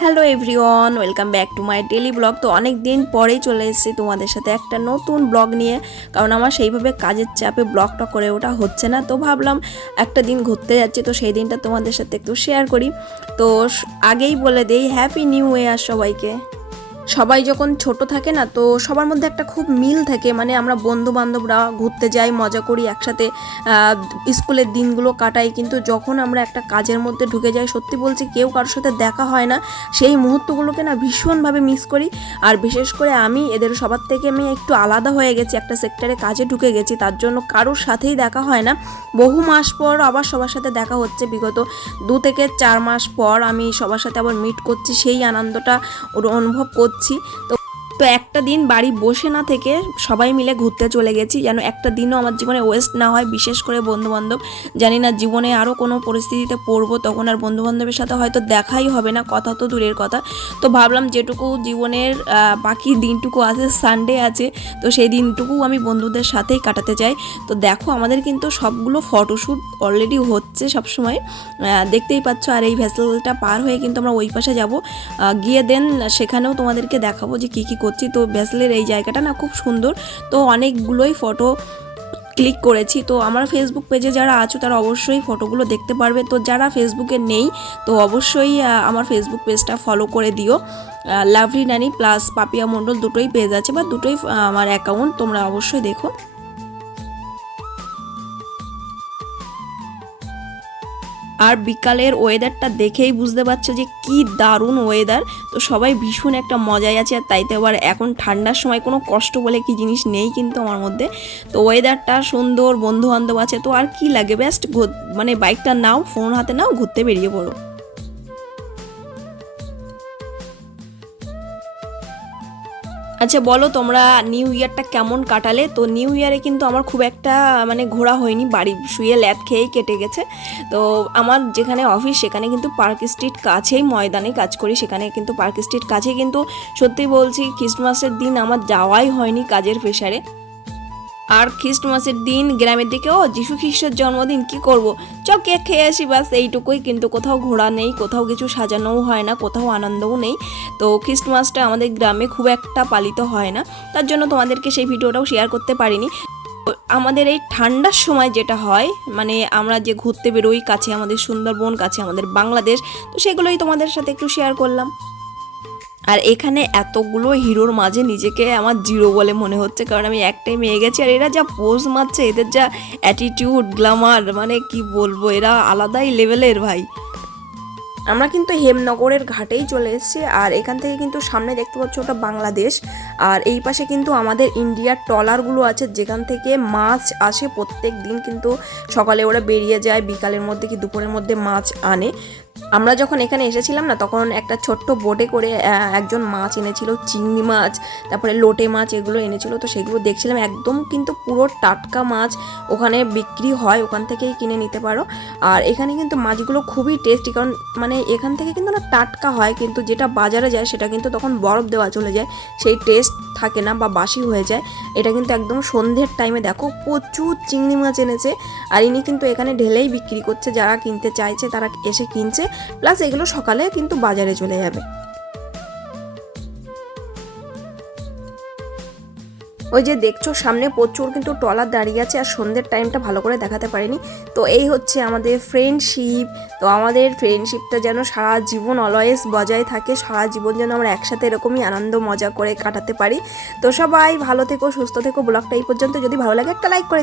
Hello everyone, welcome back to my daily vlog. তো অনেক দিন পরেই চলে এসেছি তোমাদের সাথে একটা নতুন ব্লগ নিয়ে, কারণ আমার সেইভাবে কাজের চাপে ব্লগটা করে ওটা হচ্ছে না। তো ভাবলাম একটা দিন ঘুরতে যাচ্ছি, তো সেই দিনটা তোমাদের সাথে একটু শেয়ার করি। তো আগেই বলে দেই হ্যাপি নিউ ইয়ার সবাইকে। সবাই যখন ছোট থাকে না, তো সবার মধ্যে একটা খুব মিল থাকে। মানে আমরা বন্ধু বান্ধবরা ঘুরতে যাই, মজা করি, একসাথে স্কুলের দিনগুলো কাটাই। কিন্তু যখন আমরা একটা কাজের মধ্যে ঢুকে যাই, সত্যি বলছি কেউ কারোর সাথে দেখা হয় না। সেই মুহূর্তগুলোকে না ভীষণভাবে মিস করি। আর বিশেষ করে আমি, এদের সবার থেকে আমি একটু আলাদা হয়ে গেছি, একটা সেক্টরে কাজে ঢুকে গেছি। তার জন্য কারোর সাথেই দেখা হয় না। বহু মাস পর আবার সবার সাথে দেখা হচ্ছে। বিগত দু থেকে চার মাস পর আমি সবার সাথে আবার মিট করছি। সেই আনন্দটা অনুভব করছি। তো তো একটা দিন বাড়ি বসে না থেকে সবাই মিলে ঘুরতে চলে গেছি। যেন একটা দিনও আমার জীবনে ওয়েস্ট না হয়, বিশেষ করে বন্ধুবান্ধব। জানি না জীবনে আরও কোনো পরিস্থিতিতে পড়ব, তখন আর বন্ধুবান্ধবের সাথে হয়তো দেখাই হবে না, কথা তো দূরের কথা। তো ভাবলাম যেটুকু জীবনের বাকি দিনটুকু আছে সানডে আছে, তো সেই দিনটুকু আমি বন্ধুদের সাথেই কাটাতে চাই। তো দেখো আমাদের কিন্তু সবগুলো ফটোশ্যুট অলরেডি হচ্ছে সবসময়। দেখতেই পাচ্ছ, আর এই ভেসেলটা পার হয়ে কিন্তু আমরা ওই পাশে যাব। গিয়ে দেন সেখানেও তোমাদেরকে দেখাবো যে কী কী করছি। তো ব্যাসলের এই জায়গাটা না খুব সুন্দর। তো অনেকগুলোই ফটো ক্লিক করেছি। তো আমার ফেসবুক পেজে যারা আছো, তারা অবশ্যই ফটোগুলো দেখতে পারবে। তো যারা ফেসবুকে নেই, তো অবশ্যই আমার ফেসবুক পেজটা ফলো করে দিও। লাভলি নানি প্লাস পাপিয়া মণ্ডল দুটোই পেজ আছে বা দুটোই আমার অ্যাকাউন্ট তোমরা অবশ্যই দেখো। আর বিকালের ওয়েদারটা দেখেই বুঝতে পারছ যে কি দারুণ ওয়েদার। তো সবাই ভীষণ একটা মজায় আছে আর তাইতে আবার এখন ঠান্ডার সময় কোনো কষ্ট বলে কি জিনিস নেই কিন্তু আমার মধ্যে। তো ওয়েদারটা সুন্দর বন্ধু বান্ধব আছে, তো আর কি লাগে? বেস্ট মানে বাইকটা নাও ফোন হাতে নাও, ঘুরতে বেরিয়ে পড়ো। আচ্ছা বলো তোমরা নিউ ইয়ারটা কেমন কাটালে? তো নিউ ইয়ারে কিন্তু আমার খুব একটা মানে ঘোরা হয়নি, বাড়ি শুয়ে ল্যাদ খেয়েই কেটে গেছে। তো আমার যেখানে অফিস সেখানে কিন্তু পার্ক স্ট্রিট কাছেই ময়দানে কাজ করি, সেখানে কিন্তু পার্ক স্ট্রিট কাছেই। কিন্তু সত্যি বলছি খ্রিস্টমাসের দিন আমার যাওয়াই হয়নি কাজের প্রেশারে আর খ্রিস্টমাসের দিন গ্রামের দিকে, ও যিশু খ্রিস্টের জন্মদিন, কি করব? চ কেক খেয়ে আসি, বাস এইটুকুই, কিন্তু কোথাও ঘোরা নেই, কোথাও কিছু সাজানোও হয় না, কোথাও আনন্দও নেই। তো খ্রিস্টমাসটা আমাদের গ্রামে খুব একটা পালিত হয় না, তার জন্য তোমাদেরকে সেই ভিডিওটাও শেয়ার করতে পারিনি। আমাদের এই ঠান্ডার সময় যেটা হয় মানে আমরা যে ঘুরতে বেরোই, কাছে আমাদের সুন্দরবন, কাছে আমাদের বাংলাদেশ, তো সেগুলোই তোমাদের সাথে একটু শেয়ার করলাম। আর এখানে এতগুলো হিরোর মাঝে নিজেকে আমার জিরো বলে মনে হচ্ছে, কারণ আমি একটাই মেয়ে গেছি আর এরা যা পোজ মারছে, এদের যা অ্যাটিটিউড গ্লামার মানে কি বলব, এরা আলাদাই লেভেলের ভাই। আমরা কিন্তু হেমনগরের ঘাটেই চলে এসেছি আর এখান থেকে কিন্তু সামনে দেখতে পাচ্ছ ওটা বাংলাদেশ। আর এই পাশে কিন্তু আমাদের ইন্ডিয়ার ট্রলারগুলো আছে, যেখান থেকে মাছ আসে প্রত্যেক দিন কিন্তু সকালে ওরা বেরিয়ে যায়, বিকালের মধ্যে কি দুপুরের মধ্যে মাছ আনে। আমরা যখন এখানে এসেছিলাম না, তখন একটা ছোট্ট বোটে করে একজন মাছ এনেছিল, চিংড়ি মাছ, তারপরে লোটে মাছ এগুলো এনেছিল, তো সেগুলো দেখছিলাম, একদম কিন্তু পুরো টাটকা মাছ ওখানে বিক্রি হয়, ওখান থেকেই কিনে নিতে পারো। আর এখানে কিন্তু মাছগুলো খুবই টেস্টি কারণ মানে এখান থেকে কিন্তু না টাটকা হয়, কিন্তু যেটা বাজারে যায়, সেটা কিন্তু তখন বরফ দেওয়া চলে যায়, সেই টেস্ট থাকে না বা বাসি হয়ে যায়। এটা কিন্তু একদম সন্ধ্যের টাইমে দেখো, প্রচুর চিংড়ি মাছ এনেছে, আর ইনি কিন্তু এখানে ঢেলেই বিক্রি করছে, যারা কিনতে চাইছে, তারা এসে কিনছে। প্লাস এগুলো সকালে কিন্তু বাজারে চলে যাবে। ওই যে দেখছ, সামনে প্রচুর কিন্তু ট্রলার দাঁড়িয়ে আছে আর সন্ধ্যের টাইমটা ভালো করে দেখাতে পারিনি। তো এই হচ্ছে আমাদের ফ্রেন্ডশিপ তো আমাদের ফ্রেন্ডশিপটা যেন সারা জীবন অলওয়েজ বজায় থাকে, সারা জীবন যেন আমরা একসাথে এরকমই আনন্দ, মজা করে কাটাতে পারি। তো সবাই ভালো থেকো, সুস্থ থেকো, ব্লগটা এই পর্যন্ত। যদি ভালো লাগে একটা লাইক করে।